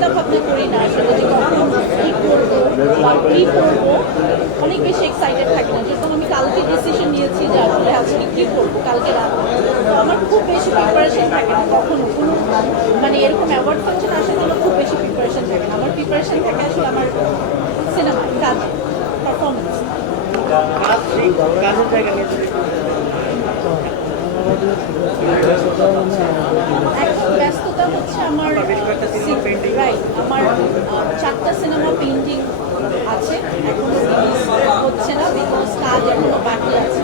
চিন্তা ভাবনা করি না আসলে যে কখন কী করব বা কী করব। অনেক বেশি এক্সাইটেড থাকি না। যেরকম আমি কালকে ডিসিশন নিয়েছি যে আসলে আজকে কী করব, কালকে রাত। আমার খুব বেশি প্রিপারেশন থাকে না কখনো। কোনো মানে এরকম অ্যাওয়ার্ড ফাংশন আসার জন্য খুব বেশি প্রিপারেশন থাকে না। আমার প্রিপারেশন থাকে আসলে আমার সিনেমা কাজে পারফরমেন্স কাজের জায়গা নিয়ে। হচ্ছে আমার আমার চারটা সিনেমা পেন্টিং আছে। এখনও হচ্ছে না বিকজ কাজ এখনও বাকি আছে।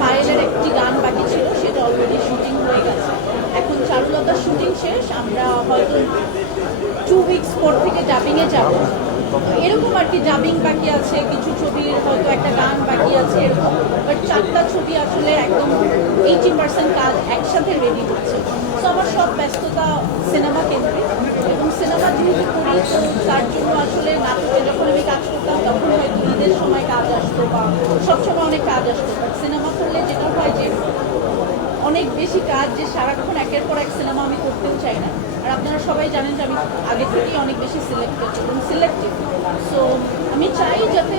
পায়েলের একটি গান বাকি ছিল, সেটা অলরেডি শুটিং হয়ে গেছে। এখন চারুলতার শুটিং শেষ, আমরা হয়তো টু উইকস পর থেকে ডাবিংয়ে যাব। এরকম আর কি ডাবিং বাকি আছে, কিছু ছবির হয়তো একটা গান বাকি আছে এরকম। বাট চারটা ছবি আসলে একদম এইটি পার্সেন্ট কাজ একসাথে রেডি হচ্ছে। ব্যস্ততা সিনেমা কেন্দ্রিক এবং সিনেমা যেহেতু করি তার জন্য আসলে নাটকে যখন আমি কাজ করতাম, তখন হয়তো ঈদের সময় কাজ আসতো বা সবসময় অনেক কাজ আসতো। সিনেমা করলে যেটা হয় যে, অনেক বেশি কাজ যে সারাক্ষণ একের পর এক সিনেমা আমি করতেও চাই না। আর আপনারা সবাই জানেন যে আমি আগে থেকেই অনেক বেশি সিলেক্টেড এবং সিলেক্টিভ সো আমি চাই যাতে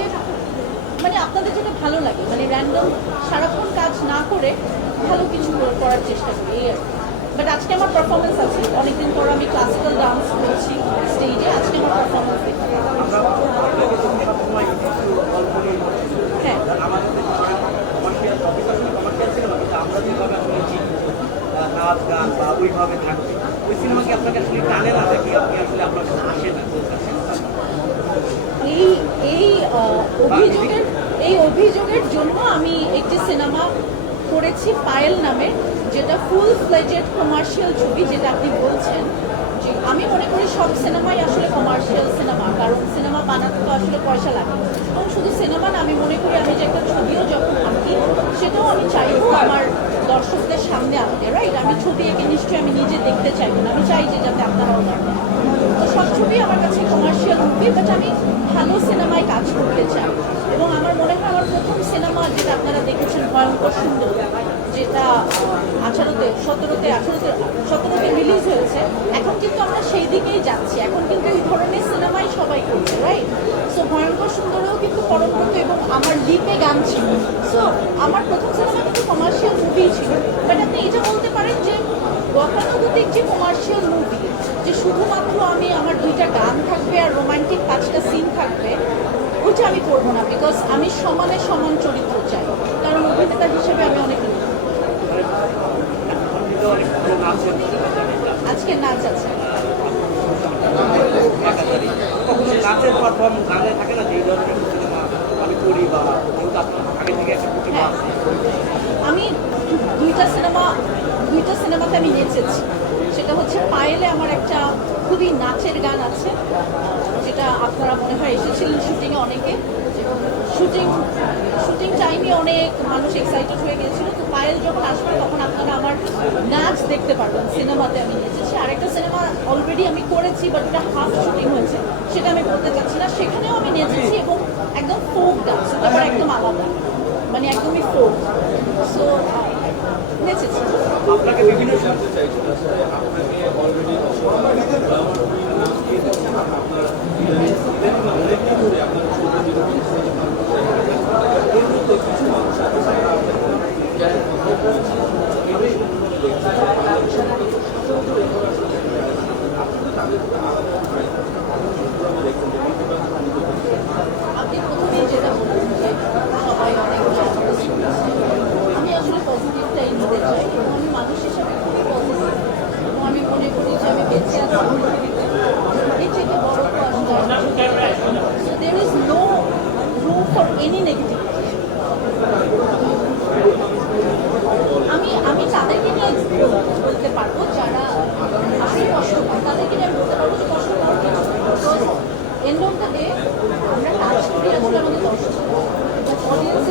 মানে আপনাদের যেটা ভালো লাগে মানে র্যান্ডম সারাক্ষণ কাজ না করে ভালো কিছু করার চেষ্টা করি, এই আর বাট আজকে আমার পারফরমেন্স আছে। অনেকদিন পর আমি ক্লাসিক্যাল ডান্স করছি স্টেজে আজকে আমার পারফরমেন্স থাকবে ওই সিনেমা কি আপনাকে আসলে আপনি আসলে আপনার এই এই এই অভিযোগের জন্য আমি একটি সিনেমা করেছি পায়েল নামে, যেটা ফুল ফ্লেজেড কমার্শিয়াল ছবি, যেটা আপনি বলছেন যে আমি মনে করি সব সিনেমাই আসলে কমার্শিয়াল সিনেমা কারণ সিনেমা বানাতে তো আসলে পয়সা লাগে। এবং শুধু সিনেমা না, আমি মনে করি আমি যে একটা ছবিও যখন আঁকি, সেটাও আমি চাইব আমার দর্শকদের সামনে আনতে রাইট আমি ছবি এঁকে নিশ্চয়ই আমি নিজে দেখতে চাইব না। আমি চাই যে যাতে আপনারাও দেখেন। সব ছবি আমার কাছে কমার্শিয়াল মুভি বাট আমি ভালো সিনেমায় কাজ করতে চাই। এবং আমার মনে হয় আমার প্রথম সিনেমা যেটা আপনারা দেখেছেন, ভয়ঙ্কর সুন্দর, যেটা আঠারোতে, সতেরোতে আঠারোতে, সতেরোতে রিলিজ হয়েছে, এখন কিন্তু আমরা সেই দিকেই যাচ্ছি। এখন কিন্তু এই ধরনের সিনেমাই সবাই করছে রাইট সো ভয়ঙ্কর সুন্দরেও কিন্তু পরমব্রত এবং আমার লিপে গান ছিল। সো আমার প্রথম সিনেমা কিন্তু কমার্শিয়াল মুভি ছিল। বাট আপনি এটা বলতে পারেন যে গতানুগতিক যে কমার্শিয়াল মুভি যে শুধুমাত্র আমি আমার দুইটা গান থাকবে আর রোমান্টিক পাঁচটা সিন থাকবে ওইটা আমি করব না বিকজ আমি সমানে সমান চরিত্র চাই। কারণ অভিনেতা হিসেবে আমি অনেক আজকে নাচ আছে। নাচের পারফর্ম গানে থাকে না যে ধরনের সিনেমা আমি করি বা আগে থেকে একটা প্রতিভা হ্যাঁ। আছে। আমি দুইটা সিনেমা দুইটা সিনেমাতে আমি নেচেছি। হচ্ছে, পায়েলে আমার একটা খুবই নাচের গান আছে, যেটা আপনারা মনে হয় এসেছিলেন শুটিংয়ে অনেকে। শুটিং শুটিং টাইমে অনেক মানুষ এক্সাইটেড হয়ে গিয়েছিল, তো পায়েল যখন আসবে তখন আপনারা আমার নাচ দেখতে পারবেন, সিনেমাতে আমি নেচেছি। আরেকটা সিনেমা অলরেডি আমি করেছি বাট ওটা হাফ শুটিং হয়েছে, সেটা আমি করতে চাচ্ছি না। সেখানেও আমি নেচেছি এবং একদম ফোক ডান্স ওটা একদম আলাদা মানে একদমই ফোক সো নেচেছি। আপনাকে বিভিন্ন আপনার আপনি প্রথমেই যেটা বললেন যে সবাই অনেক nervous হচ্ছে। আমি আসলে পজিটিভটাই নিতে চাই এবং আমি মানুষ হিসাবে খুবই পজিটিভ এবং আমি মনে করি যে আমি বেঁচে আছি এর থেকে বড় তো আসলে so there is no room for any negative আমি আমি তাদেরকে নিয়ে বল- বলতে পারব, যারা আসলে কষ্ট তাদেরকে নিয়ে বলতে পারব যে কষ্ট পাওয়ার কিছু এন্ড অফ দ্য ডে আমরা কাজ করি আসলে আমাদের দর্শক audience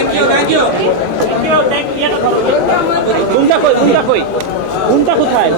thank you thank you thank you thank you কোনটা কই কোনটা কই? কোনটা কোথায়?